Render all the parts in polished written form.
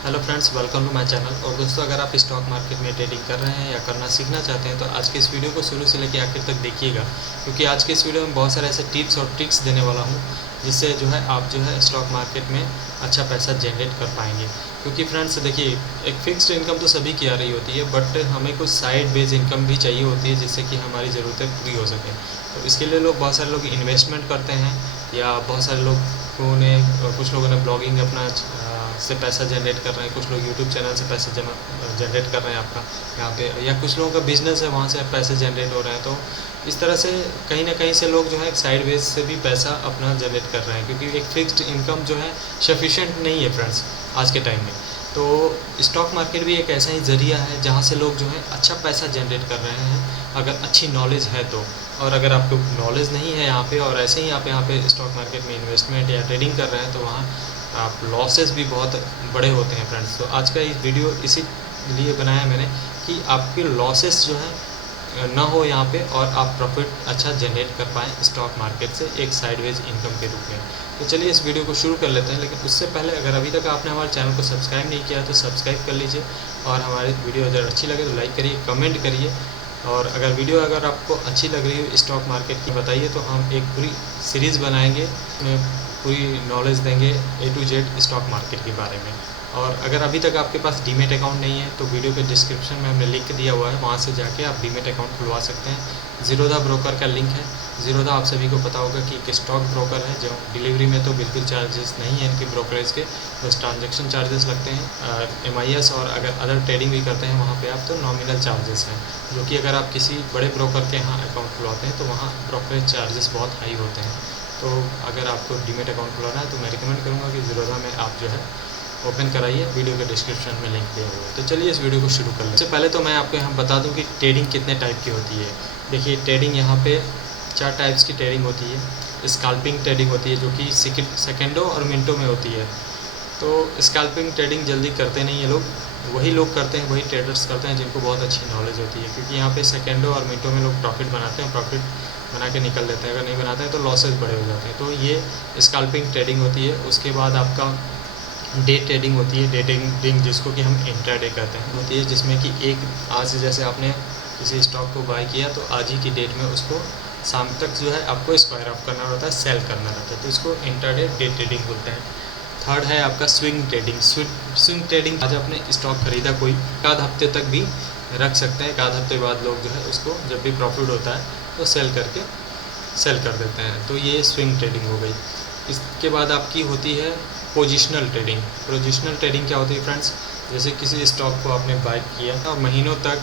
Hello friends, welcome to my channel. और दोस्तों, अगर आप स्टॉक मार्केट में ट्रेडिंग कर रहे हैं या करना सीखना चाहते हैं तो आज के इस वीडियो को शुरू से लेकर आखिर तक देखिएगा, क्योंकि आज के इस वीडियो में बहुत सारे ऐसे टिप्स और ट्रिक्स देने वाला हूं जिससे आप स्टॉक मार्केट में अच्छा पैसा जनरेट कर पाएंगे। क्योंकि फ्रेंड्स देखिए, एक फिक्स्ड इनकम तो सभी की आ रही होती है, बट हमें कुछ साइड बेस इनकम भी चाहिए होती है जिससे कि हमारी ज़रूरतें पूरी हो सकें। तो इसके लिए बहुत सारे लोग इन्वेस्टमेंट करते हैं, या बहुत सारे लोगों ने कुछ लोगों ने ब्लॉगिंग अपना से पैसा जनरेट कर रहे हैं, कुछ लोग यूट्यूब चैनल से पैसा जनरेट कर रहे हैं आपका यहाँ पे, या कुछ लोगों का बिजनेस है वहाँ से पैसे जनरेट हो रहे हैं। तो इस तरह से कहीं ना कहीं से लोग साइड बेस से भी पैसा अपना जनरेट कर रहे हैं, क्योंकि एक फिक्स्ड इनकम सफिशेंट नहीं है फ्रेंड्स आज के टाइम में। तो स्टॉक मार्केट भी एक ऐसा ही ज़रिया है जहाँ से लोग अच्छा पैसा जनरेट कर रहे हैं, अगर अच्छी नॉलेज है तो। और अगर आपको नॉलेज नहीं है यहाँ पे और ऐसे ही आप यहाँ पे स्टॉक मार्केट में इन्वेस्टमेंट या ट्रेडिंग कर रहे हैं तो वहाँ आप लॉसेस भी बहुत बड़े होते हैं फ्रेंड्स। तो आज का इस वीडियो इसी लिए बनाया मैंने कि आपके लॉसेस ना हो यहाँ पे और आप प्रॉफिट अच्छा जनरेट कर पाएँ स्टॉक मार्केट से एक साइडवेज इनकम के रूप में। तो चलिए इस वीडियो को शुरू कर लेते हैं, लेकिन उससे पहले अगर अभी तक आपने हमारे चैनल को सब्सक्राइब नहीं किया तो सब्सक्राइब कर लीजिए, और हमारी वीडियो अगर अच्छी लगे तो लाइक करिए, कमेंट करिए। और अगर वीडियो आपको अच्छी लग रही हो स्टॉक मार्केट की बताइए, तो हम एक पूरी सीरीज़ बनाएंगे, पूरी नॉलेज देंगे A to Z stock market के बारे में। और अगर अभी तक आपके पास डीमेट अकाउंट नहीं है तो वीडियो के डिस्क्रिप्शन में हमने लिंक दिया हुआ है, वहाँ से जाके आप डीमेट अकाउंट खुलवा सकते हैं। ज़ीरोधा ब्रोकर का लिंक है। ज़ीरोधा आप सभी को पता होगा कि एक स्टॉक ब्रोकर है जो डिलीवरी में तो बिल्कुल चार्जेस नहीं है इनके ब्रोकरेज के, बस ट्रांजैक्शन चार्जेस लगते हैं। MIS और अगर अदर ट्रेडिंग भी करते हैं वहाँ पे आप तो नॉमिनल चार्जेस हैं, जो कि अगर आप किसी बड़े ब्रोकर के यहाँ अकाउंट खुलवाते हैं तो वहाँ ब्रोकरेज चार्जेस बहुत हाई होते हैं। तो अगर आपको डीमेट अकाउंट खुलाना है तो मैं रिकमेंड करूँगा कि ज़ीरोधा में आप ओपन कराइए, वीडियो के डिस्क्रिप्शन में लिंक दिया हुआ है। तो चलिए इस वीडियो को शुरू कर लें। सबसे पहले तो मैं आपको यहाँ बता दूँ कि ट्रेडिंग कितने टाइप की होती है। देखिए, ट्रेडिंग यहाँ पे 4 टाइप्स की ट्रेडिंग होती है। स्कैल्पिंग ट्रेडिंग होती है जो कि सेकेंडों और मिनटों में होती है। तो स्कैल्पिंग ट्रेडिंग जल्दी करते नहीं है लोग, वही लोग करते हैं, वही ट्रेडर्स करते हैं जिनको बहुत अच्छी नॉलेज होती है, क्योंकि यहाँ पे सेकेंडों और मिनटों में लोग प्रॉफिट बनाते हैं, प्रॉफिट बना के निकल लेते हैं। अगर नहीं बनाते हैं तो लॉसेस बड़े हो जाते हैं। तो ये स्कैल्पिंग ट्रेडिंग होती है। उसके बाद आपका डे ट्रेडिंग होती है। डे ट्रेडिंग जिसको कि हम इंट्राडे कहते हैं होती है, जिसमें कि एक आज जैसे आपने किसी स्टॉक को बाय किया तो आज ही की डेट में उसको शाम तक आपको स्क्वायर ऑफ करना रहता है, सेल करना रहता है, तो इसको इंट्राडे डे ट्रेडिंग बोलते हैं। थर्ड है आपका स्विंग ट्रेडिंग। स्विंग ट्रेडिंग, आज आपने स्टॉक खरीदा कोई, आध हफ्ते तक भी रख सकते हैं। एक आध हफ्ते बाद लोग उसको जब भी प्रॉफिट होता है तो सेल कर देते हैं। तो ये स्विंग ट्रेडिंग हो गई। इसके बाद आपकी होती है पोजिशनल ट्रेडिंग। पोजिशनल ट्रेडिंग क्या होती है फ्रेंड्स, जैसे किसी स्टॉक को आपने बाय किया और महीनों तक,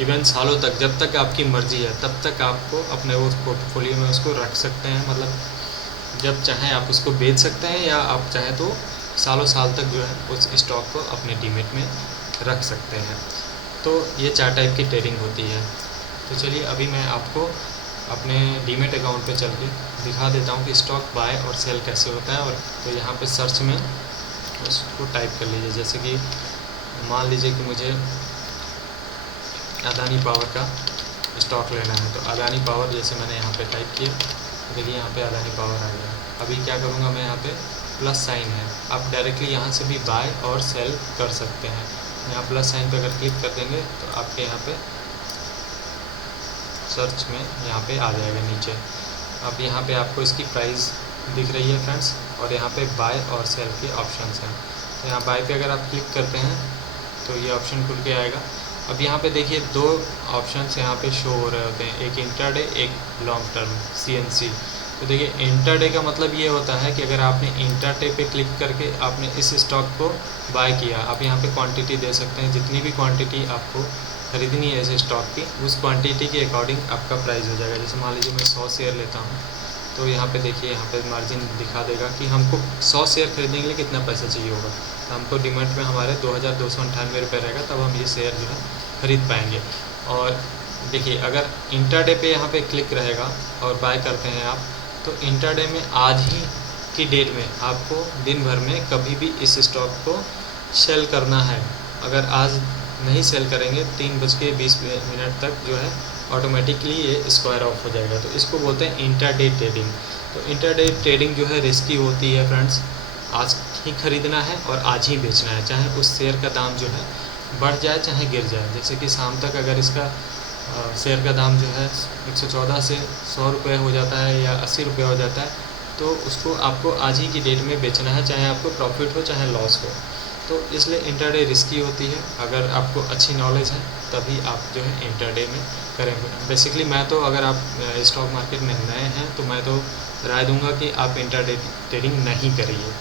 इवन सालों तक, जब तक आपकी मर्जी है तब तक आपको अपने वो पोर्टफोलियो में उसको रख सकते हैं। मतलब जब चाहें आप उसको बेच सकते हैं, या आप चाहें तो सालों साल तक उस स्टॉक को अपने डीमेट में रख सकते हैं। तो ये 4 टाइप की ट्रेडिंग होती है। तो चलिए अभी मैं आपको अपने डीमेट अकाउंट पे चल के दिखा देता हूँ कि स्टॉक बाय और सेल कैसे होता है। और तो यहाँ पे सर्च में उसको टाइप कर लीजिए, जैसे कि मान लीजिए कि मुझे अदानी पावर का स्टॉक लेना है, तो अदानी पावर जैसे मैंने यहाँ पे टाइप किया, देखिए यहाँ पे अदानी पावर आ गया। अभी क्या करूँगा मैं, यहाँ पे प्लस साइन है, आप डायरेक्टली यहाँ से भी बाय और सेल कर सकते हैं। यहाँ प्लस साइन पे अगर क्लिक कर देंगे तो आपके यहाँ पे सर्च में यहाँ पे आ जाएगा नीचे। अब यहाँ पे आपको इसकी प्राइस दिख रही है फ्रेंड्स, और यहाँ पे बाय और सेल के ऑप्शंस हैं। तो यहाँ बाय पे अगर आप क्लिक करते हैं तो ये ऑप्शन खुल के आएगा। अब यहाँ पे देखिए 2 ऑप्शंस यहाँ पे शो हो रहे होते हैं, एक इंट्राडे, एक लॉन्ग टर्म CNC। तो देखिए इंट्राडे का मतलब ये होता है कि अगर आपने इंट्राडे पे क्लिक करके आपने इस स्टॉक को बाय किया, आप यहाँ पे क्वांटिटी दे सकते हैं, जितनी भी क्वांटिटी आपको खरीदनी है इस स्टॉक की, उस क्वांटिटी के अकॉर्डिंग आपका प्राइस हो जाएगा। जैसे मान लीजिए मैं 100 शेयर लेता हूँ, तो यहाँ पे देखिए यहाँ पे मार्जिन दिखा देगा कि हमको 100 शेयर खरीदने के लिए कितना पैसा चाहिए होगा। तो हमको डीमेट में हमारे 2298 रुपये रहेगा, तब हम ये शेयर खरीद पाएंगे। और देखिए अगर इंट्राडे पे यहाँ पे क्लिक रहेगा और बाय करते हैं आप, तो इंट्राडे में आज ही की डेट में आपको दिन भर में कभी भी इस स्टॉक को सेल करना है। अगर आज नहीं सेल करेंगे 3:20 तक ऑटोमेटिकली ये स्क्वायर ऑफ हो जाएगा। तो इसको बोलते हैं इंट्राडे ट्रेडिंग। तो इंट्राडे ट्रेडिंग रिस्की होती है फ्रेंड्स, आज ही खरीदना है और आज ही बेचना है, चाहे उस शेयर का दाम जो है बढ़ जाए चाहे गिर जाए। जैसे कि शाम तक अगर इसका शेयर का दाम जो है 114 से 100 रुपये हो जाता है या 80 रुपये हो जाता है, तो उसको आपको आज ही की डेट में बेचना है, चाहे आपको प्रॉफिट हो चाहे लॉस हो। तो इसलिए इंट्राडे रिस्की होती है। अगर आपको अच्छी नॉलेज है तभी आप जो है इंट्राडे में करेंगे। बेसिकली मैं तो, अगर आप स्टॉक मार्केट में नए हैं तो मैं तो राय दूंगा कि आप इंट्राडे ट्रेडिंग नहीं करिए,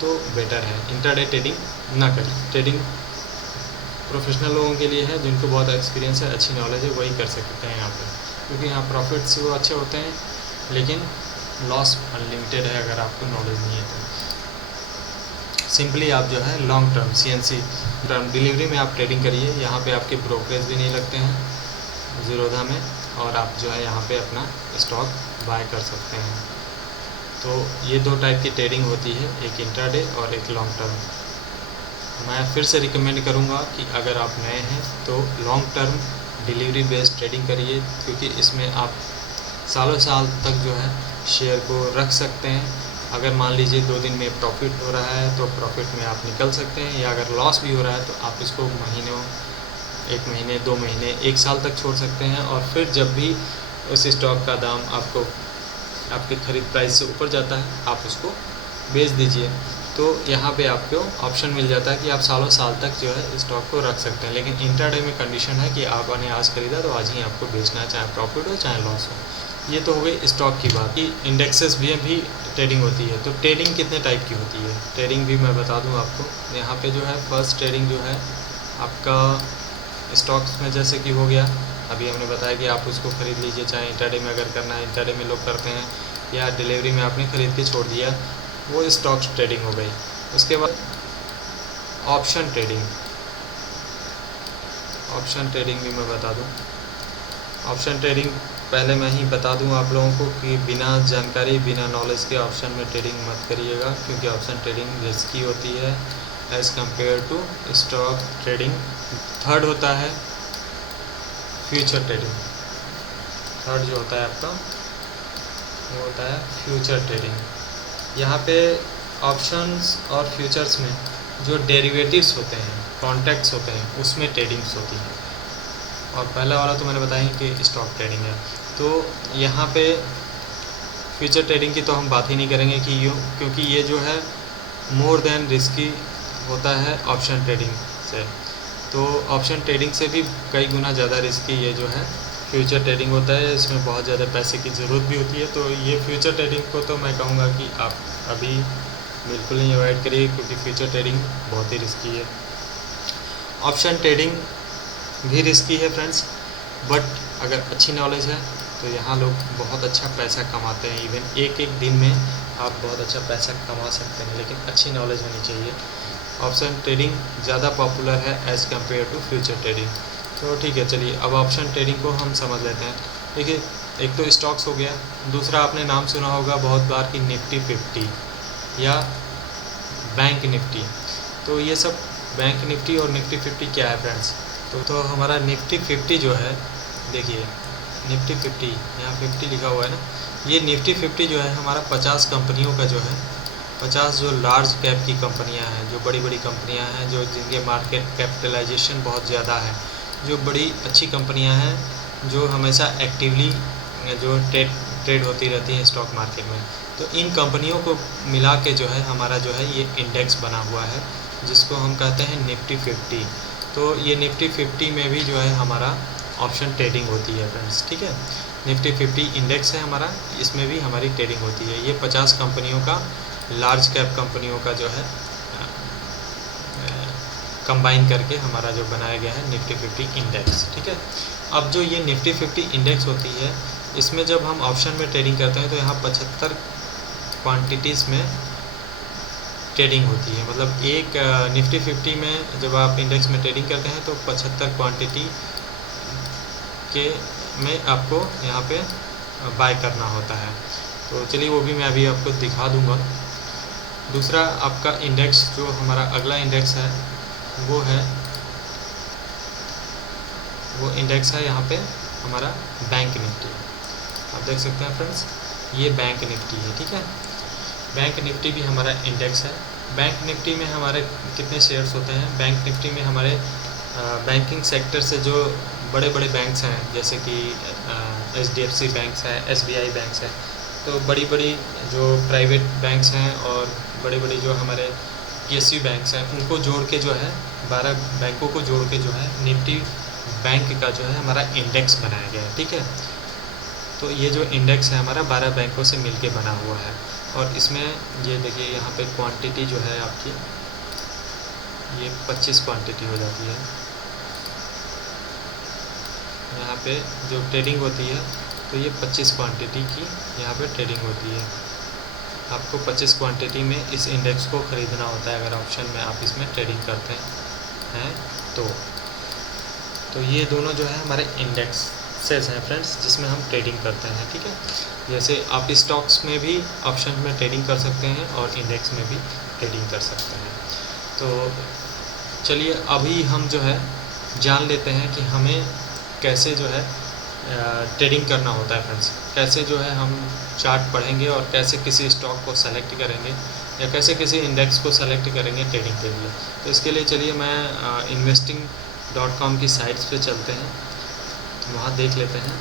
तो बेटर है। इंट्राडे ट्रेडिंग ना करिए। ट्रेडिंग प्रोफेशनल लोगों के लिए है, जिनको बहुत एक्सपीरियंस है, अच्छी नॉलेज है, वही कर सकते हैं यहाँ पर, क्योंकि यहाँ प्रॉफिट्स वो अच्छे होते हैं लेकिन लॉस अनलिमिटेड है अगर आपको नॉलेज नहीं है तो। सिंपली आप जो है long term CNC term delivery में आप ट्रेडिंग करिए। यहाँ पे आपके ब्रोकरेज भी नहीं लगते हैं ज़ीरोधा में, और आप जो है यहाँ पे अपना स्टॉक बाय कर सकते हैं। तो ये दो टाइप की ट्रेडिंग होती है, एक इंट्राडे और एक लॉन्ग टर्म। मैं फिर से रिकमेंड करूँगा कि अगर आप नए हैं तो long term delivery based trading करिए, क्योंकि इसमें आप सालों साल तक जो है शेयर को रख सकते हैं। अगर मान लीजिए 2 दिन में प्रॉफिट हो रहा है तो प्रॉफिट में आप निकल सकते हैं, या अगर लॉस भी हो रहा है तो आप इसको महीनों, 1 महीने, 2 महीने, 1 साल तक छोड़ सकते हैं। और फिर जब भी उस स्टॉक का दाम आपको आपके खरीद प्राइस से ऊपर जाता है आप उसको बेच दीजिए। तो यहाँ पे आपको ऑप्शन मिल जाता है कि आप सालों साल तक जो है स्टॉक को रख सकते हैं। लेकिन इंट्राडे में कंडीशन है कि आपने आज खरीदा तो आज ही आपको बेचना है, चाहे प्रॉफिट हो चाहे लॉस हो। ये तो हो गई स्टॉक की बात। कि इंडेक्सेस भी ट्रेडिंग होती है। तो ट्रेडिंग कितने टाइप की होती है, ट्रेडिंग भी मैं बता दूं आपको। यहाँ पे जो है फर्स्ट ट्रेडिंग जो है आपका स्टॉक्स में, जैसे कि हो गया अभी हमने बताया कि आप उसको ख़रीद लीजिए, चाहे इंट्राडे में अगर करना है, इंट्राडे में लोग करते हैं, या डिलीवरी में आपने ख़रीद के छोड़ दिया, वो स्टॉक्स ट्रेडिंग हो गई। उसके बाद ऑप्शन ट्रेडिंग, ऑप्शन ट्रेडिंग भी मैं बता दूं। ऑप्शन ट्रेडिंग पहले मैं ही बता दूं आप लोगों को कि बिना जानकारी, बिना नॉलेज के ऑप्शन में ट्रेडिंग मत करिएगा, क्योंकि ऑप्शन ट्रेडिंग रिस्की होती है as compared to stock trading. Third होता है फ्यूचर ट्रेडिंग। थर्ड जो होता है आपका वो होता है फ्यूचर ट्रेडिंग। यहाँ पे ऑप्शंस और फ्यूचर्स में जो डेरिवेटिव्स होते हैं, कॉन्ट्रैक्ट्स होते हैं, उसमें ट्रेडिंग्स होती है। और पहला वाला तो मैंने बताया कि स्टॉक ट्रेडिंग है। तो यहाँ पे फ्यूचर ट्रेडिंग की तो हम बात ही नहीं करेंगे कि क्योंकि ये जो है मोर देन रिस्की होता है ऑप्शन ट्रेडिंग से। तो ऑप्शन ट्रेडिंग से भी कई गुना ज़्यादा रिस्की ये जो है फ्यूचर ट्रेडिंग होता है। इसमें बहुत ज़्यादा पैसे की ज़रूरत भी होती है। तो ये फ्यूचर ट्रेडिंग को तो मैं कहूँगा कि आप अभी बिल्कुल नहीं अवॉइड करिए, क्योंकि फ्यूचर ट्रेडिंग बहुत ही रिस्की है। ऑप्शन ट्रेडिंग भी रिस्की है फ्रेंड्स, बट अगर अच्छी नॉलेज है तो यहाँ लोग बहुत अच्छा पैसा कमाते हैं। इवन एक एक दिन में आप बहुत अच्छा पैसा कमा सकते हैं, लेकिन अच्छी नॉलेज होनी चाहिए। ऑप्शन ट्रेडिंग ज़्यादा पॉपुलर है as compared to future trading. तो ठीक है, चलिए अब ऑप्शन ट्रेडिंग को हम समझ लेते हैं। देखिए, एक तो स्टॉक्स हो गया, दूसरा आपने नाम सुना होगा बहुत बार कि निफ्टी 50 या बैंक निफ्टी। तो ये सब बैंक निफ्टी और निफ्टी 50 क्या है फ्रेंड्स? तो हमारा निफ्टी 50 जो है, देखिए निफ्टी 50, यहाँ 50 लिखा हुआ है ना, ये निफ्टी 50 जो है हमारा 50 कंपनियों का जो है, 50 जो लार्ज कैप की कंपनियां हैं, जो बड़ी बड़ी कंपनियां हैं, जो जिनके मार्केट कैपिटलाइजेशन बहुत ज़्यादा है, जो बड़ी अच्छी कंपनियां हैं, जो हमेशा एक्टिवली जो ट्रेड होती रहती हैं स्टॉक मार्केट में। तो इन कंपनियों को मिला के जो है हमारा जो है ये इंडेक्स बना हुआ है, जिसको हम कहते हैं निफ्टी 50। तो ये निफ्टी 50 में भी जो है हमारा ऑप्शन ट्रेडिंग होती है फ्रेंड्स, ठीक है। निफ्टी 50 इंडेक्स है हमारा, इसमें भी हमारी ट्रेडिंग होती है। ये 50 कंपनियों का, लार्ज कैप कंपनियों का जो है कंबाइन करके हमारा जो बनाया गया है निफ्टी 50 इंडेक्स, ठीक है। अब जो ये निफ्टी 50 इंडेक्स होती है, इसमें जब हम ऑप्शन में ट्रेडिंग करते हैं तो यहाँ 75 क्वांटिटीज़ में ट्रेडिंग होती है। मतलब एक निफ्टी 50 में जब आप इंडेक्स में ट्रेडिंग करते हैं तो 75 क्वांटिटी के में आपको यहाँ पे बाय करना होता है। तो चलिए वो भी मैं अभी आपको दिखा दूँगा। दूसरा आपका इंडेक्स, जो हमारा अगला इंडेक्स है वो इंडेक्स है यहाँ पे हमारा बैंक निफ्टी। आप देख सकते हैं फ्रेंड्स, ये बैंक निफ्टी है, ठीक है। बैंक निफ्टी भी हमारा इंडेक्स है। बैंक निफ्टी में हमारे कितने शेयर्स होते हैं? बैंक निफ्टी में हमारे बैंकिंग सेक्टर से जो बड़े बड़े बैंक्स हैं, जैसे कि HDFC बैंक्स है, SBI बैंक्स है, तो बड़ी बड़ी जो प्राइवेट बैंक्स हैं और बड़े बड़े जो हमारे PSU बैंक्स हैं, उनको जोड़ के जो है 12 बैंकों को जोड़ के जो है निफ्टी बैंक का जो है हमारा इंडेक्स बनाया गया है। ठीक है, तो ये जो इंडेक्स है हमारा 12 बैंकों से मिलके बना हुआ है। और इसमें ये देखिए यहाँ पे क्वांटिटी जो है आपकी ये 25 क्वांटिटी हो जाती है। यहाँ पे जो ट्रेडिंग होती है तो ये 25 क्वांटिटी की यहाँ पे ट्रेडिंग होती है। आपको 25 क्वांटिटी में इस इंडेक्स को ख़रीदना होता है अगर ऑप्शन में आप इसमें ट्रेडिंग करते हैं तो ये दोनों जो है हमारे इंडेक्सेस हैं फ्रेंड्स, जिसमें हम ट्रेडिंग करते हैं। ठीक है, जैसे आप स्टॉक्स में भी ऑप्शन में ट्रेडिंग कर सकते हैं और इंडेक्स में भी ट्रेडिंग कर सकते हैं। तो चलिए अभी हम जो है जान लेते हैं कि हमें कैसे जो है ट्रेडिंग करना होता है फ्रेंड्स। कैसे जो है हम चार्ट पढ़ेंगे और कैसे किसी स्टॉक को सेलेक्ट करेंगे या कैसे किसी इंडेक्स को सेलेक्ट करेंगे ट्रेडिंग के लिए। तो इसके लिए चलिए मैं investing.com की साइट्स पे चलते हैं, वहाँ देख लेते हैं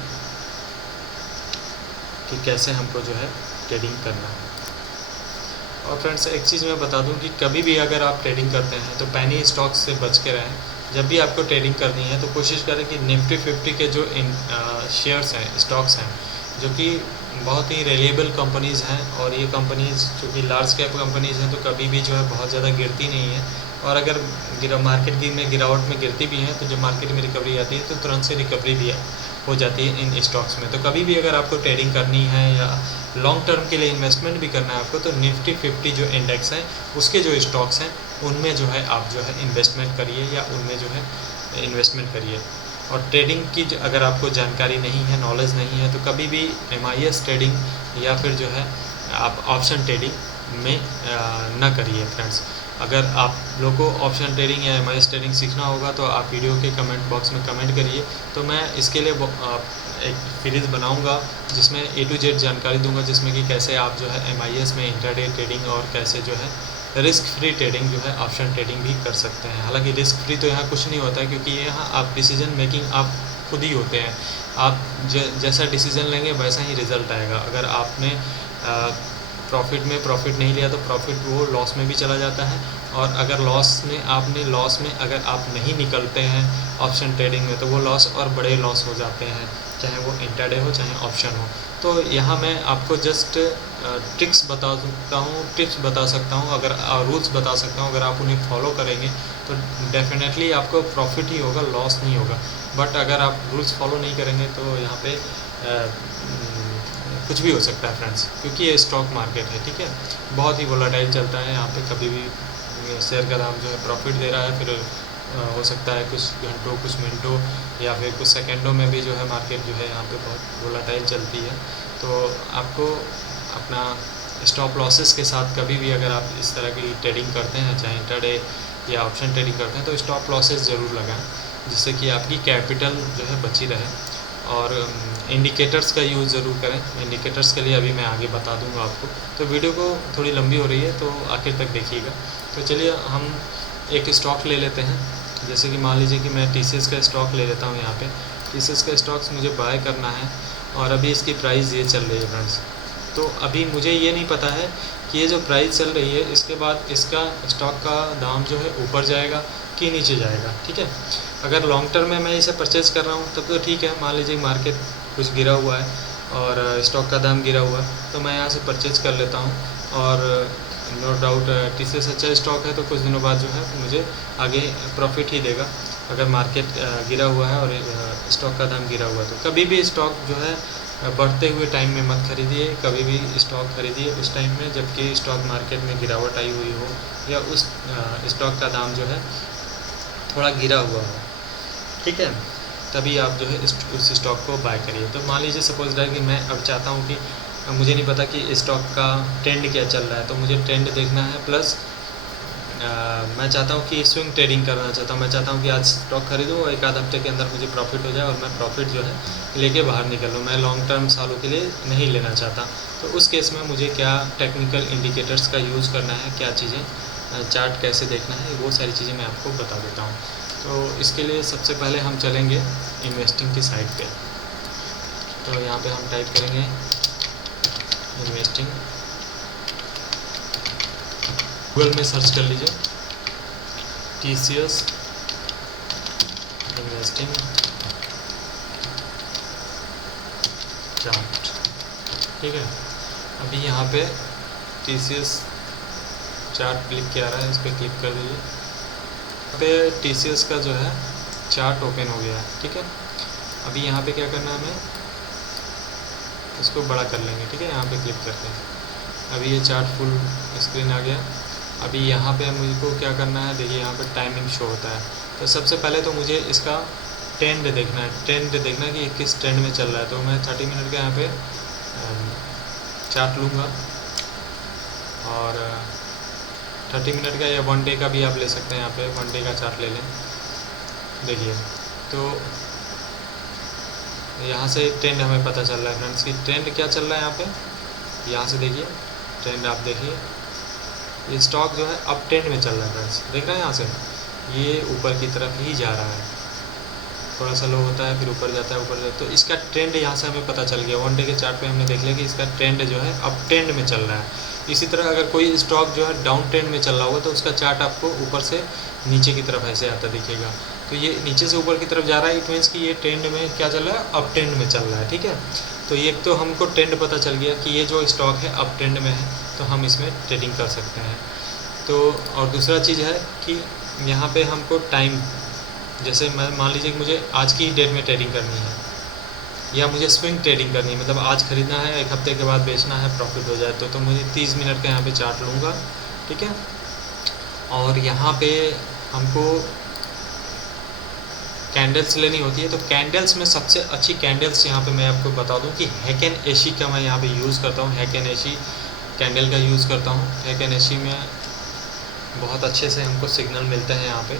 कि कैसे हमको जो है ट्रेडिंग करना है। और फ्रेंड्स एक चीज़ मैं बता दूं कि कभी भी अगर आप ट्रेडिंग करते हैं तो पैनी स्टॉक्स से बच के रहें। जब भी आपको ट्रेडिंग करनी है तो कोशिश करें कि निफ्टी 50 के जो शेयर्स हैं, स्टॉक्स हैं, जो कि बहुत ही रिलायबल कंपनीज़ हैं और ये कंपनीज़ जो कि लार्ज कैप कंपनीज़ हैं तो कभी भी जो है बहुत ज़्यादा गिरती नहीं है। और अगर मार्केट में गिरावट में गिरती भी हैं तो जब मार्केट में रिकवरी आती है तो तुरंत से रिकवरी भी हो जाती है इन स्टॉक्स में। तो कभी भी अगर आपको ट्रेडिंग करनी है या लॉन्ग टर्म के लिए इन्वेस्टमेंट भी करना है आपको, तो निफ्टी 50 जो इंडेक्स है उसके जो स्टॉक्स हैं उनमें जो है आप जो है इन्वेस्टमेंट करिए या उनमें जो है इन्वेस्टमेंट करिए। और ट्रेडिंग की अगर आपको जानकारी नहीं है, नॉलेज नहीं है, तो कभी भी MIS ट्रेडिंग या फिर जो है आप ऑप्शन ट्रेडिंग में ना करिए फ्रेंड्स। अगर आप लोगों को ऑप्शन ट्रेडिंग या MIS ट्रेडिंग सीखना होगा तो आप वीडियो के कमेंट बॉक्स में कमेंट करिए, तो मैं इसके लिए एक सीरीज़ बनाऊंगा जिसमें A to Z जानकारी दूंगा, जिसमें कि कैसे आप जो है MIS में इंट्राडे ट्रेडिंग और कैसे जो है रिस्क फ्री ट्रेडिंग जो है ऑप्शन ट्रेडिंग भी कर सकते हैं। हालांकि रिस्क फ्री तो यहाँ कुछ नहीं होता है, क्योंकि यहाँ आप डिसीजन मेकिंग आप खुद ही होते हैं। आप जैसा डिसीजन लेंगे वैसा ही रिज़ल्ट आएगा। अगर आपने प्रॉफिट नहीं लिया तो प्रॉफिट वो लॉस में भी चला जाता है, और अगर लॉस में अगर आप नहीं निकलते हैं ऑप्शन ट्रेडिंग में तो वो लॉस और बड़े लॉस हो जाते हैं, चाहे वो इंट्राडे हो चाहे ऑप्शन हो। तो यहाँ मैं आपको जस्ट ट्रिक्स बता सकता हूँ, टिप्स बता सकता हूँ, अगर रूल्स बता सकता हूँ। अगर आप उन्हें फॉलो करेंगे तो डेफिनेटली आपको प्रॉफिट ही होगा, लॉस नहीं होगा। बट अगर आप रूल्स फॉलो नहीं करेंगे तो यहाँ पे कुछ भी हो सकता है फ्रेंड्स, क्योंकि ये स्टॉक मार्केट है। ठीक है, बहुत ही वोलेटाइल चलता है। यहाँ पे कभी भी शेयर का दाम जो है प्रॉफिट दे रहा है, फिर हो सकता है कुछ घंटों, कुछ मिनटों या फिर कुछ सेकंडों में भी जो है मार्केट जो है यहाँ पे बहुत वोलेटाइल चलती है। तो आपको अपना स्टॉप लॉसेस के साथ कभी भी अगर आप इस तरह की ट्रेडिंग करते हैं, चाहे इंट्राडे या ऑप्शन ट्रेडिंग करते हैं, तो स्टॉप लॉसेस ज़रूर लगाएं, जिससे कि आपकी कैपिटल जो है बची रहे। और इंडिकेटर्स का यूज़ ज़रूर करें। इंडिकेटर्स के लिए अभी मैं आगे बता दूंगा आपको। तो वीडियो को थोड़ी लंबी हो रही है तो आखिर तक देखिएगा। तो चलिए हम एक स्टॉक ले लेते हैं। जैसे कि मान लीजिए कि मैं TCS का स्टॉक ले लेता हूँ। यहाँ पे TCS का स्टॉक्स मुझे बाय करना है और अभी इसकी प्राइस ये चल रही है फ्रेंड्स। तो अभी मुझे ये नहीं पता है कि ये जो प्राइस चल रही है इसके बाद इसका स्टॉक का दाम जो है ऊपर जाएगा कि नीचे जाएगा। ठीक है, अगर लॉन्ग टर्म में मैं इसे परचेज़ कर रहा हूँ तब तो ठीक है। मान लीजिए मार्केट कुछ गिरा हुआ है और स्टॉक का दाम गिरा हुआ है तो मैं यहाँ से परचेज़ कर लेता हूँ, और नो डाउट TCS अच्छा स्टॉक है तो कुछ दिनों बाद जो है मुझे आगे प्रॉफिट ही देगा। अगर मार्केट गिरा हुआ है और स्टॉक का दाम गिरा हुआ है तो कभी भी स्टॉक जो है बढ़ते हुए टाइम में मत खरीदिए। कभी भी स्टॉक खरीदिए उस टाइम में जबकि स्टॉक मार्केट में गिरावट आई हुई हो या उस स्टॉक का दाम जो है थोड़ा गिरा हुआ हो। ठीक है, तभी आप जो है उस स्टॉक को बाय करिए। तो मान लीजिए सपोज दैट कि मैं अब चाहता हूँ कि मुझे नहीं पता कि स्टॉक का ट्रेंड क्या चल रहा है, तो मुझे ट्रेंड देखना है, प्लस मैं चाहता हूँ कि स्विंग ट्रेडिंग करना चाहता हूँ। मैं चाहता हूँ कि आज स्टॉक खरीदूँ और एक आध हफ्ते के अंदर मुझे प्रॉफिट हो जाए और मैं प्रॉफिट जो है लेके बाहर निकल लूँ। मैं लॉन्ग टर्म सालों के लिए नहीं लेना चाहता। तो उस केस में मुझे क्या टेक्निकल इंडिकेटर्स का यूज़ करना है, क्या चीज़ें चार्ट कैसे देखना है, वो सारी चीज़ें मैं आपको बता देता हूँ। तो इसके लिए सबसे पहले हम चलेंगे इन्वेस्टिंग की साइट पे। तो यहाँ पे हम टाइप करेंगे इन्वेस्टिंग, गूगल में सर्च कर लीजिए TCS इन्वेस्टिंग चार्ट, ठीक है। अभी यहाँ पे TCS चार्ट क्लिक किया रहा है, इस पर क्लिक कर दीजिए। यहाँ पे TCS का जो है चार्ट ओपन हो गया है, ठीक है। अभी यहाँ पे क्या करना है, हमें इसको बड़ा कर लेंगे, ठीक है। यहाँ पे क्लिक करते हैं। अभी ये चार्ट फुल स्क्रीन आ गया। अभी यहाँ पे मुझको क्या करना है, देखिए यहाँ पे टाइमिंग शो होता है। तो सबसे पहले तो मुझे इसका ट्रेंड देखना है, ट्रेंड देखना है कि किस ट्रेंड में चल रहा है। तो मैं 30 मिनट का यहाँ पे चार्ट लूँगा और 30 मिनट का या 1 डे का भी आप ले सकते हैं। यहाँ पे 1 डे का चार्ट ले लें। देखिए तो यहाँ से ट्रेंड हमें पता चल रहा है फ्रेंड्स कि ट्रेंड क्या चल रहा है। यहाँ पे यहाँ से देखिए ट्रेंड, आप देखिए ये स्टॉक जो है अप ट्रेंड में चल रहा है फ्रेंड्स, देख रहे हैं। यहाँ से ये ऊपर की तरफ ही जा रहा है, थोड़ा सा लो होता है फिर ऊपर जाता है, ऊपर जाता है। तो इसका ट्रेंड यहाँ से हमें पता चल गया। 1 डे के चार्ट पे हमने देख लिया कि इसका ट्रेंड जो है अप ट्रेंड में चल रहा है। इसी तरह अगर कोई स्टॉक जो है डाउन ट्रेंड में चल रहा होगा तो उसका चार्ट आपको ऊपर से नीचे की तरफ ऐसे आता दिखेगा। तो ये नीचे से ऊपर की तरफ जा रहा है, इट मीन्स कि ये ट्रेंड में क्या चल रहा है, अप ट्रेंड में चल रहा है, ठीक है। तो ये तो हमको ट्रेंड पता चल गया कि ये जो स्टॉक है अप ट्रेंड में है, तो हम इसमें ट्रेडिंग कर सकते हैं। तो और दूसरा चीज़ है कि यहाँ पे हमको टाइम, जैसे मैं मान लीजिए कि मुझे आज की डेट में ट्रेडिंग करनी है या मुझे स्विंग ट्रेडिंग करनी है, मतलब आज खरीदना है, 1 हफ्ते के बाद बेचना है, प्रॉफिट हो जाए तो मुझे 30 मिनट का यहाँ पे चार्ट लूँगा, ठीक है। और यहाँ पे हमको कैंडल्स लेनी होती है। तो कैंडल्स में सबसे अच्छी कैंडल्स यहाँ पे मैं आपको बता दूँ कि हैकेन एशी का मैं यहाँ पे यूज़ करता हूँ। हैकेन एशी कैंडल का यूज़ करता हूँ। हैकेन एशी में बहुत अच्छे से हमको सिग्नल मिलते हैं यहाँ पे,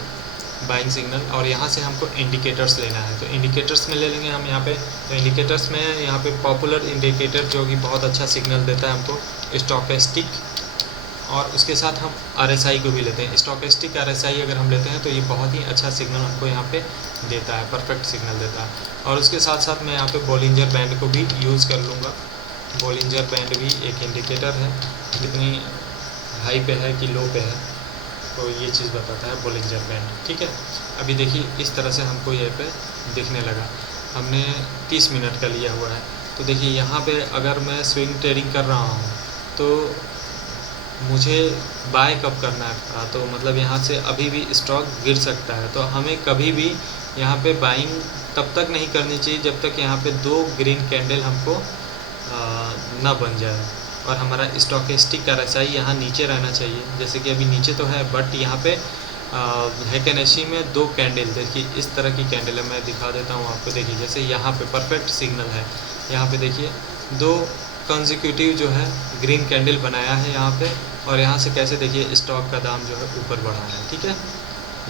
बाइंग सिग्नल। और यहाँ से हमको इंडिकेटर्स लेना है, तो इंडिकेटर्स में ले लेंगे हम यहाँ पे। तो इंडिकेटर्स में यहाँ पे पॉपुलर इंडिकेटर जो कि बहुत अच्छा सिग्नल देता है हमको, स्टॉकेस्टिक, और उसके साथ हम RSI को भी लेते हैं। स्टॉकेस्टिक RSI अगर हम लेते हैं तो ये बहुत ही अच्छा सिग्नल हमको यहाँ पे देता है, परफेक्ट सिग्नल देता है। और उसके साथ साथ मैं यहाँ पे बॉलिंजर बैंड को भी यूज़ कर लूँगा। बॉलिंजर बैंड भी एक इंडिकेटर है, कितनी हाई पे है कि लो पे है, तो ये चीज़ बताता है बॉलिंजर बैंड, ठीक है। अभी देखिए इस तरह से हमको ये पे दिखने लगा। हमने 30 मिनट का लिया हुआ है। तो देखिए यहाँ पे अगर मैं स्विंग ट्रेडिंग कर रहा हूँ तो मुझे बाय कब करना है, तो मतलब यहाँ से अभी भी स्टॉक गिर सकता है। तो हमें कभी भी यहाँ पे बाइंग तब तक नहीं करनी चाहिए जब तक यहाँ पे 2 ग्रीन कैंडल हमको ना बन जाए और हमारा स्टॉकेस्टिक RSI यहाँ नीचे रहना चाहिए। जैसे कि अभी नीचे तो है, बट यहाँ पे हैकेन एशी में 2 कैंडल, देखिए इस तरह की कैंडल है, मैं दिखा देता हूँ आपको। देखिए जैसे यहाँ पे परफेक्ट सिग्नल है, यहाँ पे देखिए 2 कंसेक्यूटिव जो है ग्रीन कैंडल बनाया है यहाँ पे। और यहाँ से कैसे देखिए स्टॉक का दाम जो है ऊपर बढ़ा है, ठीक है,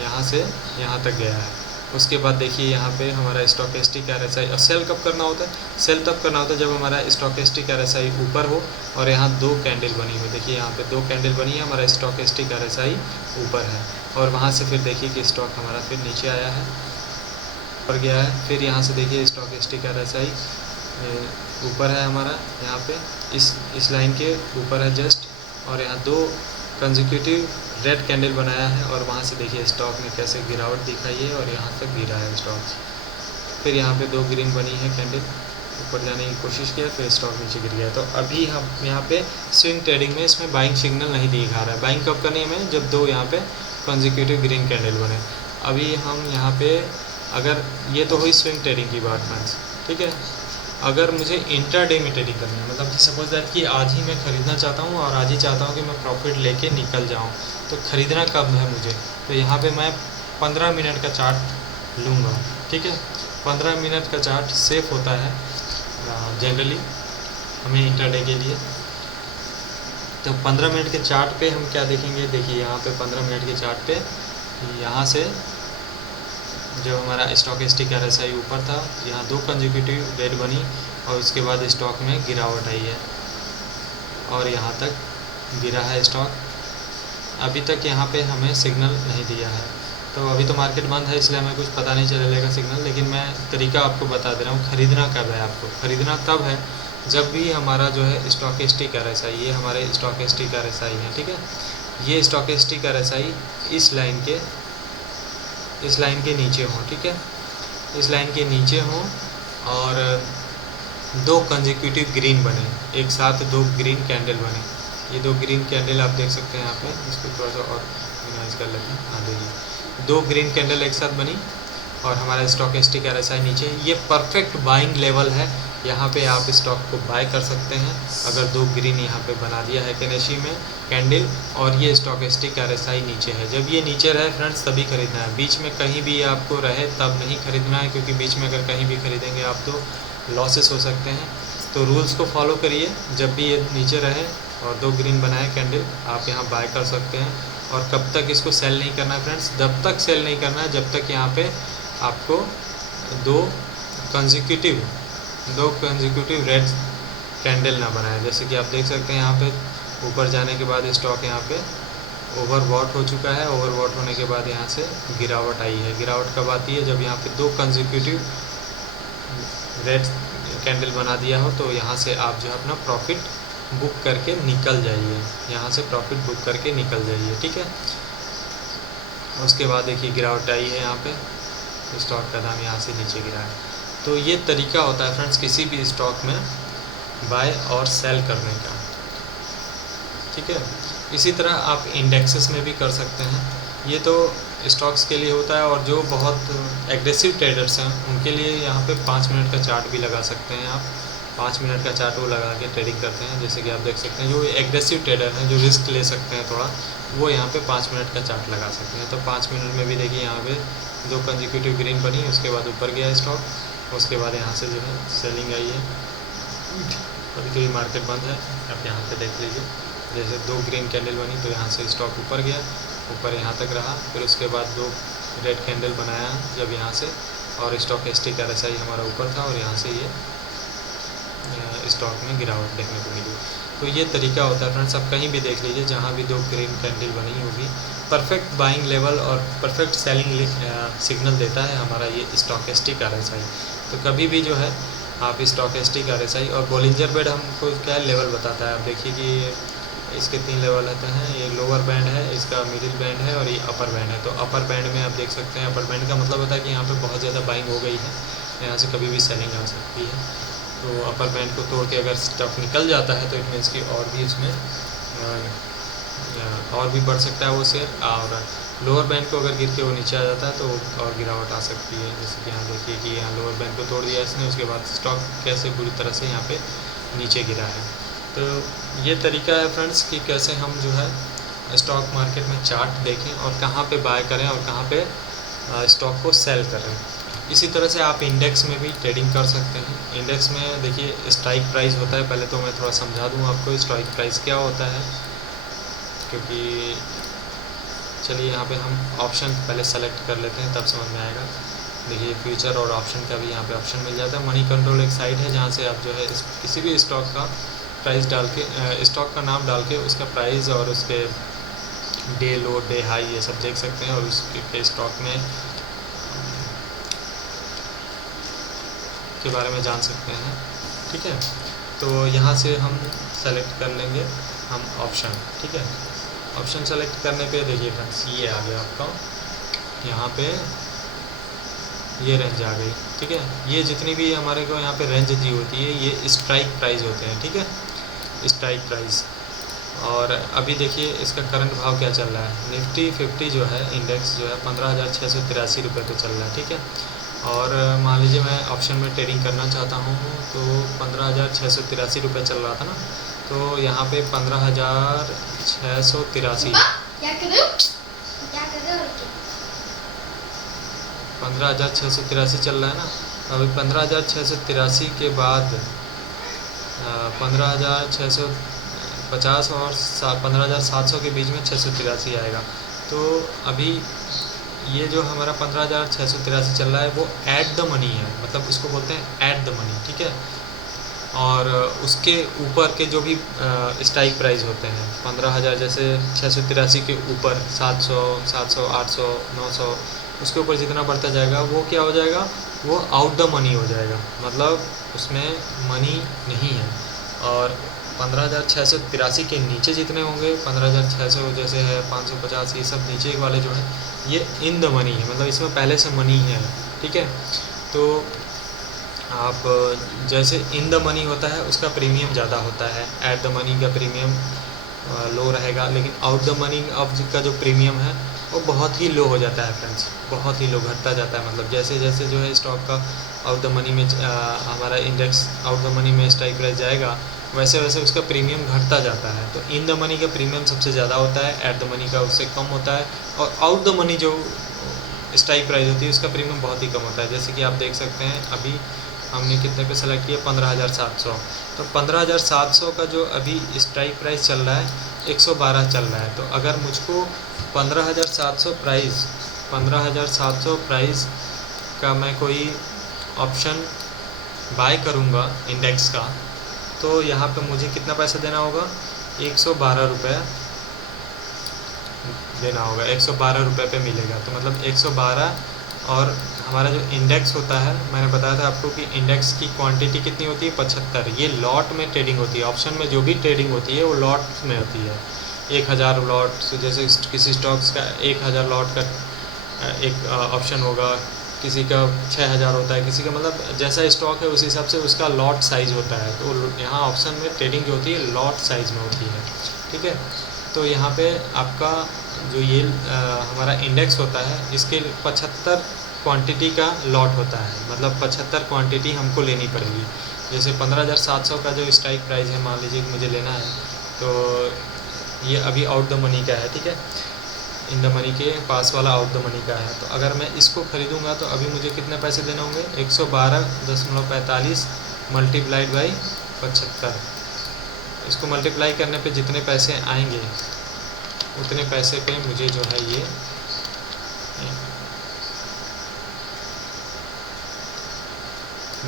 यहाँ से यहाँ तक गया है। उसके बाद देखिए यहाँ पे हमारा स्टॉकेस्टिक RSI, और सेल कब करना होता है, सेल तब करना होता है जब हमारा स्टॉकेस्टिक RSI ऊपर हो और यहाँ 2 कैंडल बनी हो। देखिए यहाँ पे 2 कैंडल बनी है, हमारा स्टॉकेस्टिक RSI ऊपर है। और वहाँ से फिर देखिए कि स्टॉक हमारा फिर नीचे आया है, ऊपर गया है। फिर यहाँ से देखिए स्टॉकेस्टिक RSI ऊपर है हमारा, यहाँ पे इस लाइन के ऊपर है जस्ट, और यहाँ 2 कंसेक्यूटिव रेड कैंडल बनाया है। और वहाँ से देखिए स्टॉक में कैसे गिरावट दिखाई है और यहाँ तक गिरा है स्टॉक। फिर यहाँ पे 2 ग्रीन बनी है कैंडल, ऊपर जाने की कोशिश किया, फिर स्टॉक नीचे गिर गया। तो अभी हम यहाँ पे स्विंग ट्रेडिंग में इसमें बाइंग सिग्नल नहीं दिखा रहा है। बाइंग कब करनी है हमें, जब 2 यहाँ पे कंसेक्यूटिव ग्रीन कैंडल बने। अभी हम यहाँ पे, अगर ये तो हुई स्विंग ट्रेडिंग की बात फ्रेंड्स, ठीक है। अगर मुझे इंट्राडे में ट्रेडिंग करनी है, मतलब सपोज दैट कि आज ही मैं ख़रीदना चाहता हूँ और आज ही चाहता हूँ कि मैं प्रॉफिट लेके निकल जाऊँ, तो ख़रीदना कब है मुझे, तो यहाँ पे मैं 15 मिनट का चार्ट लूँगा, ठीक है। 15 मिनट का चार्ट सेफ होता है जनरली हमें इंट्राडे के लिए। तो 15 मिनट के चार्ट पे हम क्या देखेंगे, देखिए यहाँ पे 15 मिनट के चार्ट पे यहाँ से जो हमारा स्टॉकेस्टिक RSI ऊपर था, यहाँ 2 कंसेक्यूटिव रेड बनी और उसके बाद स्टॉक में गिरावट आई है और यहाँ तक गिरा है स्टॉक। अभी तक यहाँ पे हमें सिग्नल नहीं दिया है। तो अभी तो मार्केट बंद है, इसलिए हमें कुछ पता नहीं चलेगा सिग्नल, लेकिन मैं तरीका आपको बता दे रहा हूँ। ख़रीदना कब है आपको? ख़रीदना तब है जब भी हमारा जो है स्टॉकेस्टिक RSI, ये हमारे स्टॉकेस्टिक RSI है, ठीक है। ये स्टॉकेस्टिक RSI इस लाइन के नीचे हों, ठीक है, इस लाइन के नीचे हों और 2 कंसेक्यूटिव ग्रीन बने, एक साथ 2 ग्रीन कैंडल बने। ये 2 ग्रीन कैंडल आप देख सकते हैं यहाँ पे, इसको थोड़ा सा और मिनिमाइज कर लेते हैं। हाँ देखिए, 2 ग्रीन कैंडल एक साथ बनी और हमारा स्टॉकेस्टिक RSI नीचे। ये परफेक्ट बाइंग लेवल है, यहाँ पे आप स्टॉक को बाय कर सकते हैं अगर 2 ग्रीन यहाँ पे बना दिया है केनेशी में कैंडल और ये स्टॉकेस्टिक RSI नीचे है। जब ये नीचे रहे फ्रेंड्स तभी खरीदना है, बीच में कहीं भी आपको रहे तब नहीं खरीदना है, क्योंकि बीच में अगर कहीं भी खरीदेंगे आप तो लॉसेस हो सकते हैं। तो रूल्स को फॉलो करिए, जब भी ये नीचे रहे और 2 ग्रीन बनाए कैंडल आप यहाँ बाय कर सकते हैं। और कब तक इसको सेल नहीं करना है फ्रेंड्स? तब तक सेल नहीं करना है जब तक यहाँ पे आपको 2 कंसेक्यूटिव रेड कैंडल ना बनाए। जैसे कि आप देख सकते हैं यहाँ पे ऊपर जाने के बाद स्टॉक यहाँ पे ओवरबॉट हो चुका है। ओवरबॉट होने के बाद यहाँ से गिरावट आई है। गिरावट कब आती है? जब यहाँ पे 2 कंसेक्यूटिव रेड कैंडल बना दिया हो, तो यहाँ से आप जो है अपना प्रॉफिट बुक करके निकल जाइए, यहाँ से प्रॉफिट बुक करके निकल जाइए, ठीक है। उसके बाद देखिए गिरावट आई है, यहाँ पे स्टॉक का दाम यहाँ से नीचे गिरा है। तो ये तरीका होता है फ्रेंड्स किसी भी स्टॉक में बाय और सेल करने का, ठीक है। इसी तरह आप इंडेक्सेस में भी कर सकते हैं। ये तो स्टॉक्स के लिए होता है, और जो बहुत एग्रेसिव ट्रेडर्स हैं उनके लिए यहाँ पे 5 मिनट का चार्ट भी लगा सकते हैं आप। 5 मिनट का चार्ट वो लगा के ट्रेडिंग करते हैं। जैसे कि आप देख सकते हैं जो एग्रेसिव ट्रेडर हैं, जो रिस्क ले सकते हैं थोड़ा, वो यहाँ पे 5 मिनट का चार्ट लगा सकते हैं। तो 5 मिनट में भी देखिए यहाँ पे 2 कंसेक्यूटिव ग्रीन बनी, उसके बाद ऊपर गया स्टॉक, उसके बाद यहाँ से जो है सेलिंग आई है। अभी तो ये मार्केट बंद है, आप यहाँ पे देख लीजिए। जैसे 2 ग्रीन कैंडल बनी तो यहाँ से स्टॉक ऊपर गया, ऊपर यहाँ तक रहा, फिर उसके बाद 2 रेड कैंडल बनाया जब यहाँ से, और स्टॉकेस्टिक RSI हमारा ऊपर था और यहाँ से ये स्टॉक में गिरावट देखने को मिली। तो ये तरीका होता है फ्रेंड्स, आप कहीं भी देख लीजिए जहाँ भी 2 ग्रीन कैंडल बनी होगी, परफेक्ट बाइंग लेवल और परफेक्ट सेलिंग सिग्नल देता है हमारा ये स्टॉकेस्टिक RSI। तो कभी भी जो है आप स्टॉकेस्टिक RSI और बोलिंजर बैंड हमको क्या लेवल बताता है। आप देखिए कि इसके 3 लेवल आते हैं, ये लोअर बैंड है, इसका मिडिल बैंड है और ये अपर बैंड है। तो अपर बैंड में आप देख सकते हैं, अपर बैंड का मतलब होता है कि यहाँ पे बहुत ज़्यादा बाइंग हो गई है, यहाँ से कभी भी सेलिंग आ सकती है। तो अपर बैंड को तोड़ के अगर स्टॉक निकल जाता है तो इट मीन्स कि और भी इसमें और भी बढ़ सकता है वो शेयर, और लोअर बैंड को अगर गिर के वो नीचे आ जाता है तो और गिरावट आ सकती है। जैसे कि यहाँ देखिए कि यहाँ लोअर बैंड को तोड़ दिया इसने, उसके बाद स्टॉक कैसे बुरी तरह से यहाँ पे नीचे गिरा है। तो ये तरीका है फ्रेंड्स कि कैसे हम जो है स्टॉक मार्केट में चार्ट देखें और कहाँ पे बाय करें और कहाँ पे स्टॉक को सेल करें। इसी तरह से आप इंडेक्स में भी ट्रेडिंग कर सकते हैं। इंडेक्स में देखिए स्ट्राइक प्राइस होता है, पहले तो मैं थोड़ा समझा दूँ आपको स्ट्राइक प्राइस क्या होता है, क्योंकि चलिए यहाँ पे हम ऑप्शन पहले सेलेक्ट कर लेते हैं तब समझ में आएगा। देखिए फ्यूचर और ऑप्शन का भी यहाँ पे ऑप्शन मिल जाता है। मनी कंट्रोल एक साइट है जहाँ से आप जो है किसी भी स्टॉक का प्राइस डाल के, स्टॉक का नाम डाल के उसका प्राइस और उसके डे लो डे हाई ये सब देख सकते हैं और उसके स्टॉक में के बारे में जान सकते हैं, ठीक है। तो यहाँ से हम सेलेक्ट कर लेंगे हम ऑप्शन, ठीक है। ऑप्शन सेलेक्ट करने पे देखिए फ्रेंड्स ये आ गया आपका, यहाँ पे ये रेंज आ गई, ठीक है। ये जितनी भी हमारे को यहाँ पे रेंज दी होती है ये स्ट्राइक प्राइस होते हैं, ठीक है, स्ट्राइक प्राइस। और अभी देखिए इसका करंट भाव क्या चल रहा है। निफ्टी 50 जो है इंडेक्स जो है 15,683 रुपये पे चल रहा है, ठीक है। और मान लीजिए मैं ऑप्शन में ट्रेडिंग करना चाहता हूँ तो 15,683 रुपये चल रहा था ना, तो यहाँ पे 15,683 15,683 चल रहा है ना। अभी 15,683 के बाद 15,650 और 15,700 के बीच में 683 आएगा। तो अभी ये जो हमारा 15,683 चल रहा है वो ऐट द मनी है, मतलब इसको बोलते हैं ऐट द मनी, ठीक है। और उसके ऊपर के जो भी स्ट्राइक प्राइस होते हैं 15,000 जैसे 683 के ऊपर 700, 700, 800, 900 उसके ऊपर जितना बढ़ता जाएगा वो क्या हो जाएगा, वो आउट द मनी हो जाएगा, मतलब उसमें मनी नहीं है। और 15,683 के नीचे जितने होंगे 15,600 जैसे है 550 ये सब नीचे वाले जो है ये इन द मनी है, मतलब इसमें पहले से मनी है। ठीक है, तो आप जैसे इन द मनी होता है उसका प्रीमियम ज़्यादा होता है, एट द मनी का प्रीमियम लो रहेगा, लेकिन आउट द मनी ऑफ का जो प्रीमियम है वो बहुत ही लो हो जाता है फ्रेंड्स, बहुत ही लो घटता जाता है। मतलब जैसे जैसे जो है स्टॉक का आउट द मनी में हमारा इंडेक्स आउट द मनी में स्ट्राइक प्राइस जाएगा वैसे वैसे उसका प्रीमियम घटता जाता है। तो इन द मनी का प्रीमियम सबसे ज़्यादा होता है, एट द मनी का उससे कम होता है, और आउट द मनी जो स्ट्राइक प्राइस होती है उसका प्रीमियम बहुत ही कम होता है। जैसे कि आप देख सकते हैं अभी हमने कितने पे सेलेक्ट किया 15,700, तो 15,700 का जो अभी स्ट्राइक प्राइस चल रहा है 112 चल रहा है। तो अगर मुझको 15,700 प्राइस का मैं कोई ऑप्शन बाय करूँगा इंडेक्स का, तो यहाँ पे मुझे कितना पैसा देना होगा, 112 रुपये देना होगा, 112 रुपये पे मिलेगा। तो मतलब 112, और हमारा जो इंडेक्स होता है मैंने बताया था आपको कि इंडेक्स की क्वांटिटी कितनी होती है 75। ये लॉट में ट्रेडिंग होती है, ऑप्शन में जो भी ट्रेडिंग होती है वो लॉट में होती है। 1000 लॉट, जैसे किसी स्टॉक्स का 1000 लॉट का एक ऑप्शन होगा, किसी का 6000 होता है, किसी का मतलब जैसा स्टॉक है उस हिसाब से उसका लॉट साइज़ होता है। तो यहाँ ऑप्शन में ट्रेडिंग जो होती है लॉट साइज़ में होती है। ठीक है, तो यहाँ पे आपका जो ये हमारा इंडेक्स होता है इसके 75 क्वांटिटी का लॉट होता है, मतलब 75 क्वांटिटी हमको लेनी पड़ेगी। जैसे 15,700 का जो स्ट्राइक प्राइस है मान लीजिए मुझे लेना है, तो ये अभी आउट द मनी का है। ठीक है, इन द मनी के पास वाला आउट द मनी का है। तो अगर मैं इसको ख़रीदूँगा तो अभी मुझे कितने पैसे देने होंगे, 112.45 मल्टीप्लाइड बाई 75। इसको मल्टीप्लाई करने पे जितने पैसे आएंगे उतने पैसे पे मुझे जो है ये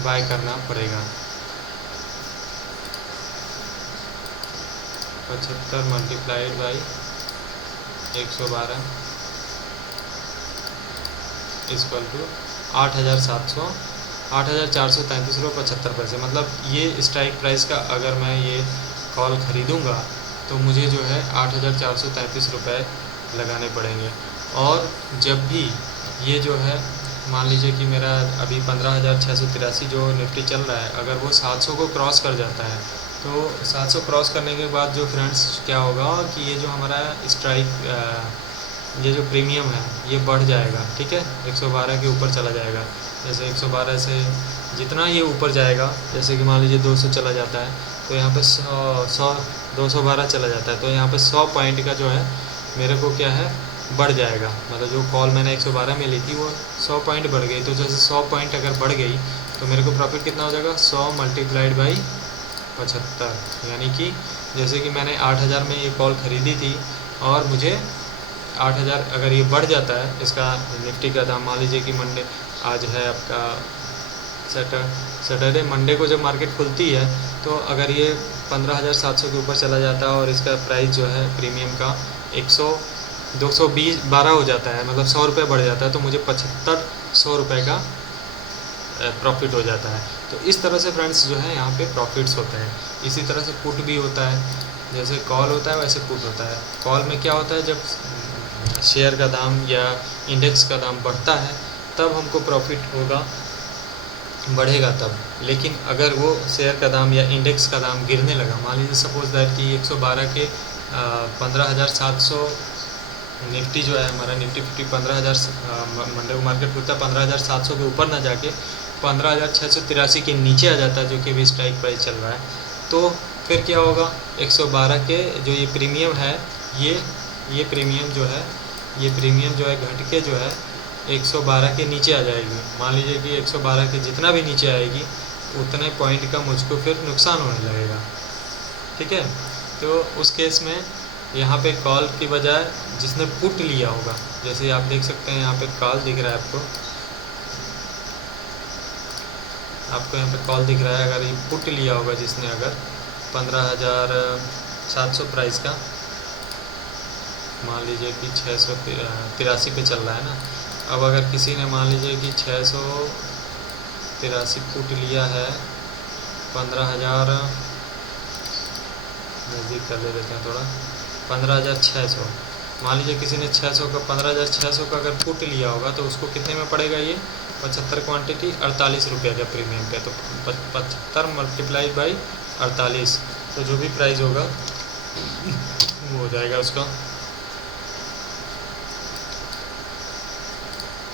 बाय करना पड़ेगा। 75 मल्टीप्लाइड बाई 112 इक्वल टू 8,433 रुपये 75 पैसे। मतलब ये स्ट्राइक प्राइस का अगर मैं ये कॉल ख़रीदूँगा तो मुझे जो है 8,433 रुपये लगाने पड़ेंगे। और जब भी ये जो है मान लीजिए कि मेरा अभी 15,683 जो निफ्टी चल रहा है, अगर वो 700 को क्रॉस कर जाता है तो 700 क्रॉस करने के बाद जो फ्रेंड्स क्या होगा कि ये जो हमारा स्ट्राइक ये जो प्रीमियम है ये बढ़ जाएगा। ठीक है, 112 के ऊपर चला जाएगा। जैसे 112 से जितना ये ऊपर जाएगा, जैसे कि मान लीजिए 200 चला जाता है तो यहाँ पे 212 चला जाता है, तो यहाँ पे 100 पॉइंट का जो है मेरे को क्या है बढ़ जाएगा। मतलब जो कॉल मैंने 112 में ली थी वो 100 पॉइंट बढ़ गई। तो जैसे 100 पॉइंट अगर बढ़ गई तो मेरे को प्रॉफिट कितना हो जाएगा, 100 मल्टीप्लाइड बाई 75। यानी कि जैसे कि मैंने 8,000 में ये कॉल ख़रीदी थी और मुझे 8,000 अगर ये बढ़ जाता है इसका निफ्टी का दाम, मान लीजिए कि मंडे आज है आपका सैटरडे, मंडे को जब मार्केट खुलती है तो अगर ये 15,700 के ऊपर चला जाता है और इसका प्राइस जो है प्रीमियम का 212 हो जाता है, मतलब 100 रुपये बढ़ जाता है, तो मुझे 75 रुपये का प्रॉफिट हो जाता है। तो इस तरह से फ्रेंड्स जो है यहाँ पे प्रॉफिट्स होते हैं। इसी तरह से पुट भी होता है, जैसे कॉल होता है वैसे पुट होता है। कॉल में क्या होता है, जब शेयर का दाम या इंडेक्स का दाम बढ़ता है तब हमको प्रॉफिट होगा, बढ़ेगा तब। लेकिन अगर वो शेयर का दाम या इंडेक्स का दाम गिरने लगा, मान लीजिए सपोज दैट कि 112 के 15,700 निफ्टी जो है हमारा निफ्टी 50 15,000 मंडे को मार्केट खुलता है 15,700 के ऊपर ना जाके 15,683 के नीचे आ जाता है, जो कि भी स्ट्राइक प्राइस चल रहा है, तो फिर क्या होगा, 112 के जो ये प्रीमियम है ये प्रीमियम जो है घट के जो है 112 के नीचे आ जाएगी। मान लीजिए कि 112 के जितना भी नीचे आएगी उतने पॉइंट का मुझको फिर नुकसान होने लगेगा। ठीक है, तो उस केस में यहाँ पे कॉल की बजाय जिसने पुट लिया होगा, जैसे आप देख सकते हैं यहाँ पे कॉल दिख रहा है आपको, आपको यहाँ पे कॉल दिख रहा है। अगर ये पुट लिया होगा जिसने, अगर 15,700 प्राइस का, मान लीजिए कि 683 पे चल रहा है ना। अब अगर किसी ने मान लीजिए कि 683 पुट लिया है, 15,000 नज़दीक कर ले लेते हैं थोड़ा, 15,600, मान लीजिए किसी ने 600 का 15,600 का अगर पुट लिया होगा तो उसको कितने में पड़ेगा ये? 75 क्वांटिटी 48 रुपये का प्रीमियम पे। तो 75 मल्टीप्लाई बाई 48, तो जो भी प्राइस होगा वो हो जाएगा उसका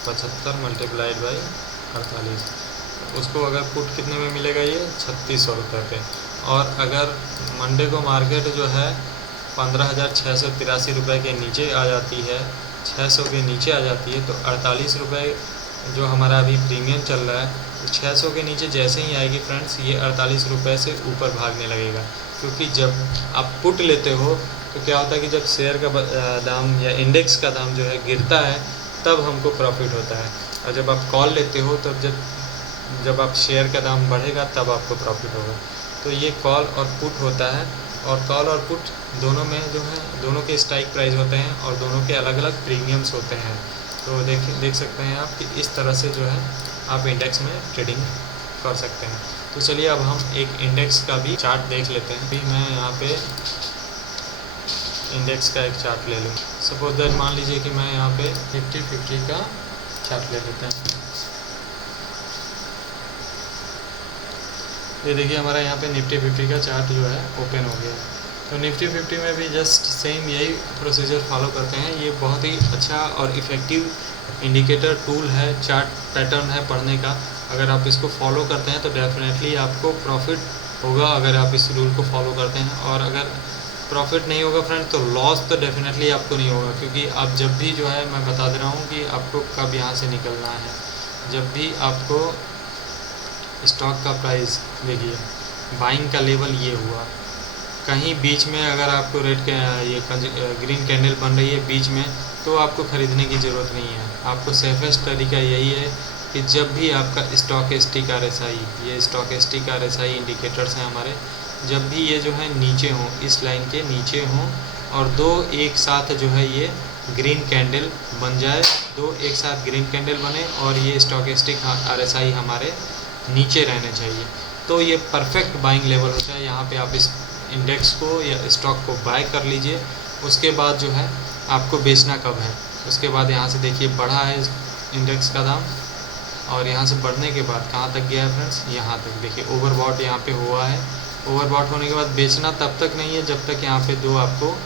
75 मल्टीप्लाइड बाई 48। उसको अगर पुट कितने में मिलेगा ये? 3600 रुपये पे। और अगर मंडे को मार्केट जो है 15,683 रुपये के नीचे आ जाती है, 600 के नीचे आ जाती है, तो 48 रुपये जो हमारा अभी प्रीमियम चल रहा है, तो 600 के नीचे जैसे ही आएगी फ्रेंड्स, ये 48 रुपये से ऊपर भागने लगेगा। क्योंकि जब आप पुट लेते हो तो क्या होता है कि जब शेयर का दाम या इंडेक्स का दाम जो है गिरता है, तब हमको प्रॉफिट होता है। और जब आप कॉल लेते हो तब जब आप शेयर का दाम बढ़ेगा तब आपको प्रॉफिट होगा। तो ये कॉल और पुट होता है, और कॉल और पुट दोनों में जो है, दोनों के स्ट्राइक प्राइस होते हैं और दोनों के अलग अलग प्रीमियम्स होते हैं। तो देख सकते हैं आप कि इस तरह से जो है आप इंडेक्स में ट्रेडिंग कर सकते हैं। तो चलिए अब हम एक इंडेक्स का भी चार्ट देख लेते हैं। अभी मैं यहाँ पे इंडेक्स का एक चार्ट ले लूँ। सपोज दैट मान लीजिए कि मैं यहाँ पे 50-50 का चार्ट ले लेते हैं। ये देखिए हमारा यहाँ पे निफ्टी 50 का चार्ट जो है ओपन हो गया है। तो निफ्टी 50 में भी जस्ट सेम यही प्रोसीजर फॉलो करते हैं। ये बहुत ही अच्छा और इफ़ेक्टिव इंडिकेटर टूल है, चार्ट पैटर्न है पढ़ने का। अगर आप इसको फॉलो करते हैं तो डेफिनेटली आपको प्रॉफिट होगा, अगर आप इस रूल को फॉलो करते हैं। और अगर प्रॉफिट नहीं होगा फ्रेंड तो लॉस तो डेफिनेटली आपको नहीं होगा, क्योंकि आप जब भी जो है, मैं बता दे रहा हूँ कि आपको कब यहाँ से निकलना है। जब भी आपको स्टॉक का प्राइस देखिए, बाइंग का लेवल ये हुआ, कहीं बीच में अगर आपको रेड के ये ग्रीन कैंडल बन रही है बीच में, तो आपको ख़रीदने की ज़रूरत नहीं है। आपको सेफेस्ट तरीका यही है कि जब भी आपका स्टॉकेस्टिक RSI, ये स्टॉकेस्टिक RSI इंडिकेटर्स हैं हमारे, जब भी ये जो है नीचे हों, इस लाइन के नीचे हों, और दो एक साथ जो है ये ग्रीन कैंडल बन जाए, दो एक साथ ग्रीन कैंडल बने और ये स्टॉकेस्टिक RSI हमारे नीचे रहने चाहिए, तो ये परफेक्ट बाइंग लेवल होता है। यहाँ पे आप इस इंडेक्स को या स्टॉक को बाय कर लीजिए। उसके बाद जो है आपको बेचना कब है, उसके बाद यहाँ से देखिए बढ़ा है इंडेक्स का दाम, और यहाँ से बढ़ने के बाद कहाँ तक गया है फ्रेंड्स, यहाँ तक देखिए ओवरबॉट यहाँ पे हुआ है। ओवरबॉट होने के बाद बेचना तब तक नहीं है जब तक यहाँ पे दो आपको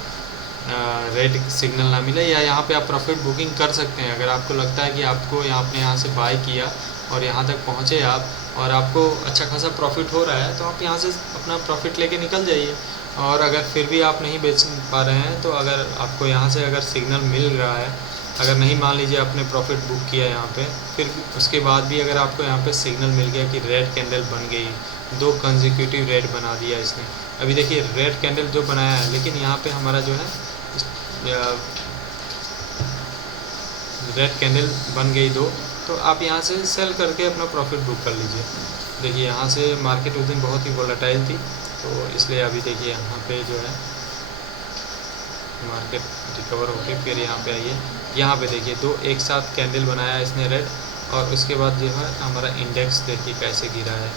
रेड सिग्नल ना मिले, या यहाँ पे आप प्रॉफिट बुकिंग कर सकते हैं। अगर आपको लगता है कि आपको आपने यहाँ से बाय किया और यहाँ तक पहुँचे आप, और आपको अच्छा खासा प्रॉफिट हो रहा है, तो आप यहाँ से अपना प्रॉफिट लेके निकल जाइए। और अगर फिर भी आप नहीं बेच पा रहे हैं, तो अगर आपको यहाँ से अगर सिग्नल मिल रहा है, अगर नहीं मान लीजिए आपने प्रॉफिट बुक किया यहाँ पे, फिर उसके बाद भी अगर आपको यहाँ पे सिग्नल मिल गया कि रेड कैंडल बन गई, दो कंसेक्यूटिव रेड बना दिया इसने। अभी देखिए रेड कैंडल जो बनाया है, लेकिन यहाँ पे हमारा जो है रेड कैंडल बन गई दो, तो आप यहाँ से सेल करके अपना प्रॉफिट बुक कर लीजिए। देखिए यहाँ से मार्केट उस दिन बहुत ही वोलेटाइल थी, तो इसलिए अभी देखिए यहाँ पे जो है मार्केट रिकवर होके फिर यहाँ पे आइए। यहाँ पे देखिए दो एक साथ कैंडल बनाया इसने रेड, और उसके बाद जो है हमारा इंडेक्स देखिए कैसे गिरा है,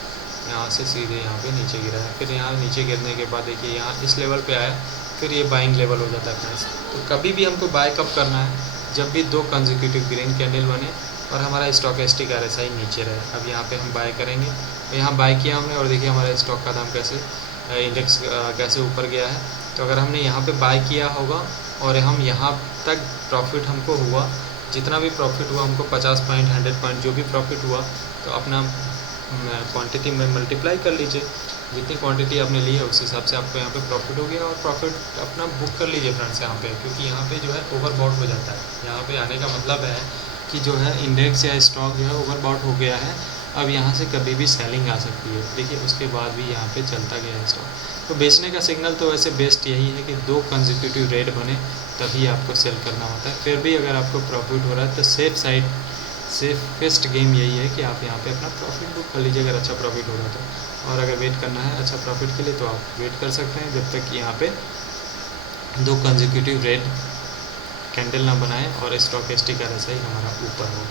यहाँ से सीधे यहाँ पे नीचे गिरा है। फिर यहाँ नीचे गिरने के बाद देखिए यहाँ इस लेवल पे आया, फिर ये बाइंग लेवल हो जाता है फ्रेंड्स। तो कभी भी हमको बाय कब करना है, जब भी दो कंसेक्यूटिव ग्रीन कैंडल बने और हमारा स्टॉकेस्टिक RSI नीचे रहे। अब यहाँ पे हम बाय करेंगे, यहाँ बाय किया हमने, और देखिए हमारा स्टॉक का दाम कैसे, इंडेक्स कैसे ऊपर गया है। तो अगर हमने यहाँ पे बाय किया होगा और हम यहाँ तक प्रॉफिट हमको हुआ, जितना भी प्रॉफिट हुआ हमको 50 पॉइंट 100 पॉइंट जो भी प्रॉफिट हुआ, तो अपना क्वांटिटी में मल्टीप्लाई कर लीजिए। जितनी क्वांटिटी आपने ली है उस हिसाब से आपको यहाँ पे प्रॉफिट हो गया, और प्रॉफिट अपना बुक कर लीजिए फ्रेंड्स यहाँ पे, क्योंकि यहाँ पे जो है ओवरबॉट हो जाता है। यहाँ पे आने का मतलब है कि जो है इंडेक्स या स्टॉक जो है ओवरबॉट हो गया है, अब यहाँ से कभी भी सेलिंग आ सकती है। देखिए उसके बाद भी यहाँ पे चलता गया है स्टॉक। तो बेचने का सिग्नल तो वैसे बेस्ट यही है कि दो कंसेक्यूटिव रेड बने, तभी आपको सेल करना होता है। फिर भी अगर आपको प्रॉफिट हो रहा है तो सेफ साइड सेफेस्ट गेम यही है कि आप यहाँ पे अपना प्रॉफिट बुक कर लीजिए अगर अच्छा प्रॉफिट होगा तो। और अगर वेट करना है अच्छा प्रॉफिट के लिए तो आप वेट कर सकते हैं जब तक कि यहाँ पे 2 कंसेक्यूटिव रेड कैंडल ना बनाए और स्टॉक स्टिकर ऐसा ही हमारा ऊपर हो।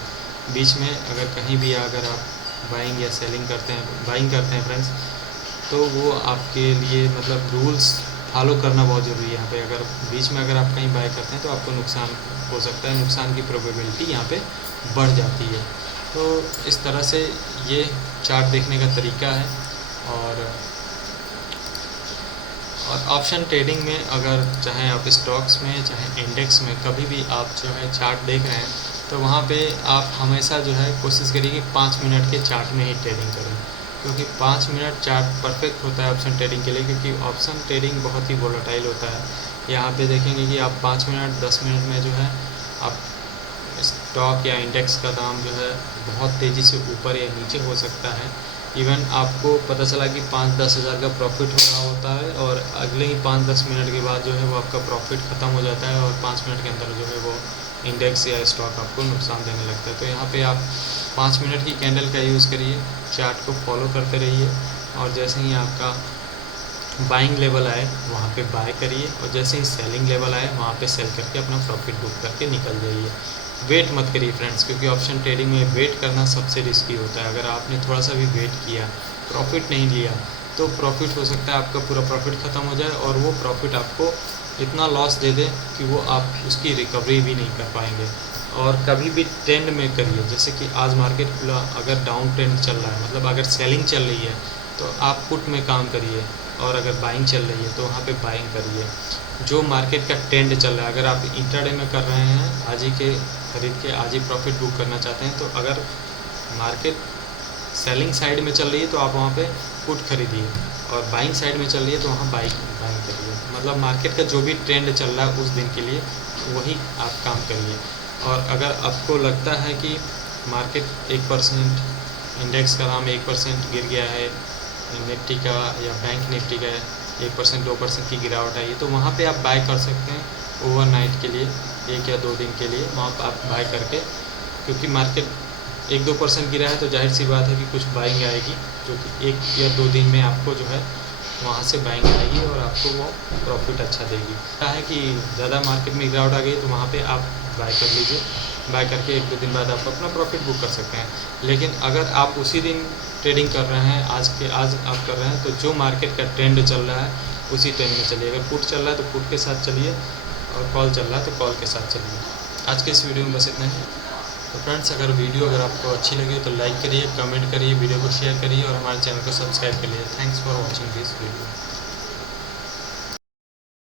बीच में अगर कहीं भी अगर आप बाइंग या सेलिंग करते हैं फ्रेंड्स, तो वो आपके लिए मतलब रूल्स फॉलो करना बहुत ज़रूरी है। यहाँ पे अगर बीच में अगर आप कहीं बाय करते हैं तो आपको नुकसान हो सकता है, नुकसान की प्रोबेबिलिटी यहाँ पे बढ़ जाती है। तो इस तरह से ये चार्ट देखने का तरीका है। और ऑप्शन ट्रेडिंग में अगर चाहे आप स्टॉक्स में चाहे इंडेक्स में कभी भी आप जो है चार्ट देख रहे हैं तो वहाँ पे आप हमेशा जो है कोशिश करिए कि 5 मिनट के चार्ट में ही ट्रेडिंग करें, क्योंकि 5 मिनट चार्ट परफेक्ट होता है ऑप्शन ट्रेडिंग के लिए, क्योंकि ऑप्शन ट्रेडिंग बहुत ही वोलेटाइल होता है। यहाँ पे देखेंगे कि आप 5 मिनट 10 मिनट में जो है आप स्टॉक या इंडेक्स का दाम जो है बहुत तेज़ी से ऊपर या नीचे हो सकता है। इवन आपको पता चला कि 5-10 हज़ार का प्रॉफिट हो रहा होता है और अगले ही 5-10 मिनट के बाद जो है वो आपका प्रॉफिट ख़त्म हो जाता है और 5 मिनट के अंदर जो है वो इंडेक्स या स्टॉक आपको नुकसान देने लगता है। तो यहाँ पे आप 5 मिनट की कैंडल का यूज़ करिए, चार्ट को फॉलो करते रहिए और जैसे ही आपका बाइंग लेवल आए वहाँ पे बाय करिए और जैसे ही सेलिंग लेवल आए वहाँ पे सेल करके अपना प्रॉफिट बुक करके निकल जाइए। वेट मत करिए फ्रेंड्स, क्योंकि ऑप्शन ट्रेडिंग में वेट करना सबसे रिस्की होता है। अगर आपने थोड़ा सा भी वेट किया, प्रॉफिट नहीं लिया, तो प्रॉफिट हो सकता है आपका पूरा प्रॉफिट ख़त्म हो जाए और वो प्रॉफिट आपको इतना लॉस दे दे कि वो आप उसकी रिकवरी भी नहीं कर पाएंगे। और कभी भी ट्रेंड में करिए, जैसे कि आज मार्केट खुला, अगर डाउन ट्रेंड चल रहा है मतलब अगर सेलिंग चल रही है तो आप पुट में काम करिए और अगर बाइंग चल रही है तो वहाँ पे बाइंग करिए। जो मार्केट का ट्रेंड चल रहा है, अगर आप इंट्राडे में कर रहे हैं, आज ही के खरीद के आज ही प्रॉफिट बुक करना चाहते हैं, तो अगर मार्केट सेलिंग साइड में चल रही है तो आप वहाँ पे पुट खरीदिए और बाइंग साइड में चल रही है तो वहाँ बाइंग करिए। मतलब मार्केट का जो भी ट्रेंड चल रहा है उस दिन के लिए वही आप काम करिए। और अगर आपको लगता है कि मार्केट 1% इंडेक्स का दाम 1% गिर गया है, निफ्टी का या बैंक निफ्टी का 1% 2% की गिरावट आई है, तो वहाँ पे आप बाय कर सकते हैं ओवरनाइट के लिए, 1 या 2 दिन के लिए वहाँ पर आप बाय करके, क्योंकि मार्केट 1-2% गिरा है तो जाहिर सी बात है कि कुछ बाइंग आएगी जो कि 1 या 2 दिन में आपको जो है वहाँ से बाइंग आएगी और आपको वो प्रॉफिट अच्छा देगी। क्या है कि ज़्यादा मार्केट में गिरावट आ गई तो वहाँ पे आप बाय कर लीजिए, बाय करके 1-2 दिन बाद आप अपना प्रॉफिट बुक कर सकते हैं। लेकिन अगर आप उसी दिन ट्रेडिंग कर रहे हैं, आज आप कर रहे हैं, तो जो मार्केट का ट्रेंड चल रहा है उसी ट्रेंड में चलिए। अगर पुट चल रहा है तो पुट के साथ चलिए और कॉल चल रहा है तो कॉल के साथ चलिए। आज के इस वीडियो में बस इतना ही। तो फ्रेंड्स, अगर आपको अच्छी लगे तो लाइक करिए, कमेंट करिए, वीडियो को शेयर करिए और हमारे चैनल को सब्सक्राइब करिए। Thanks for watching this video.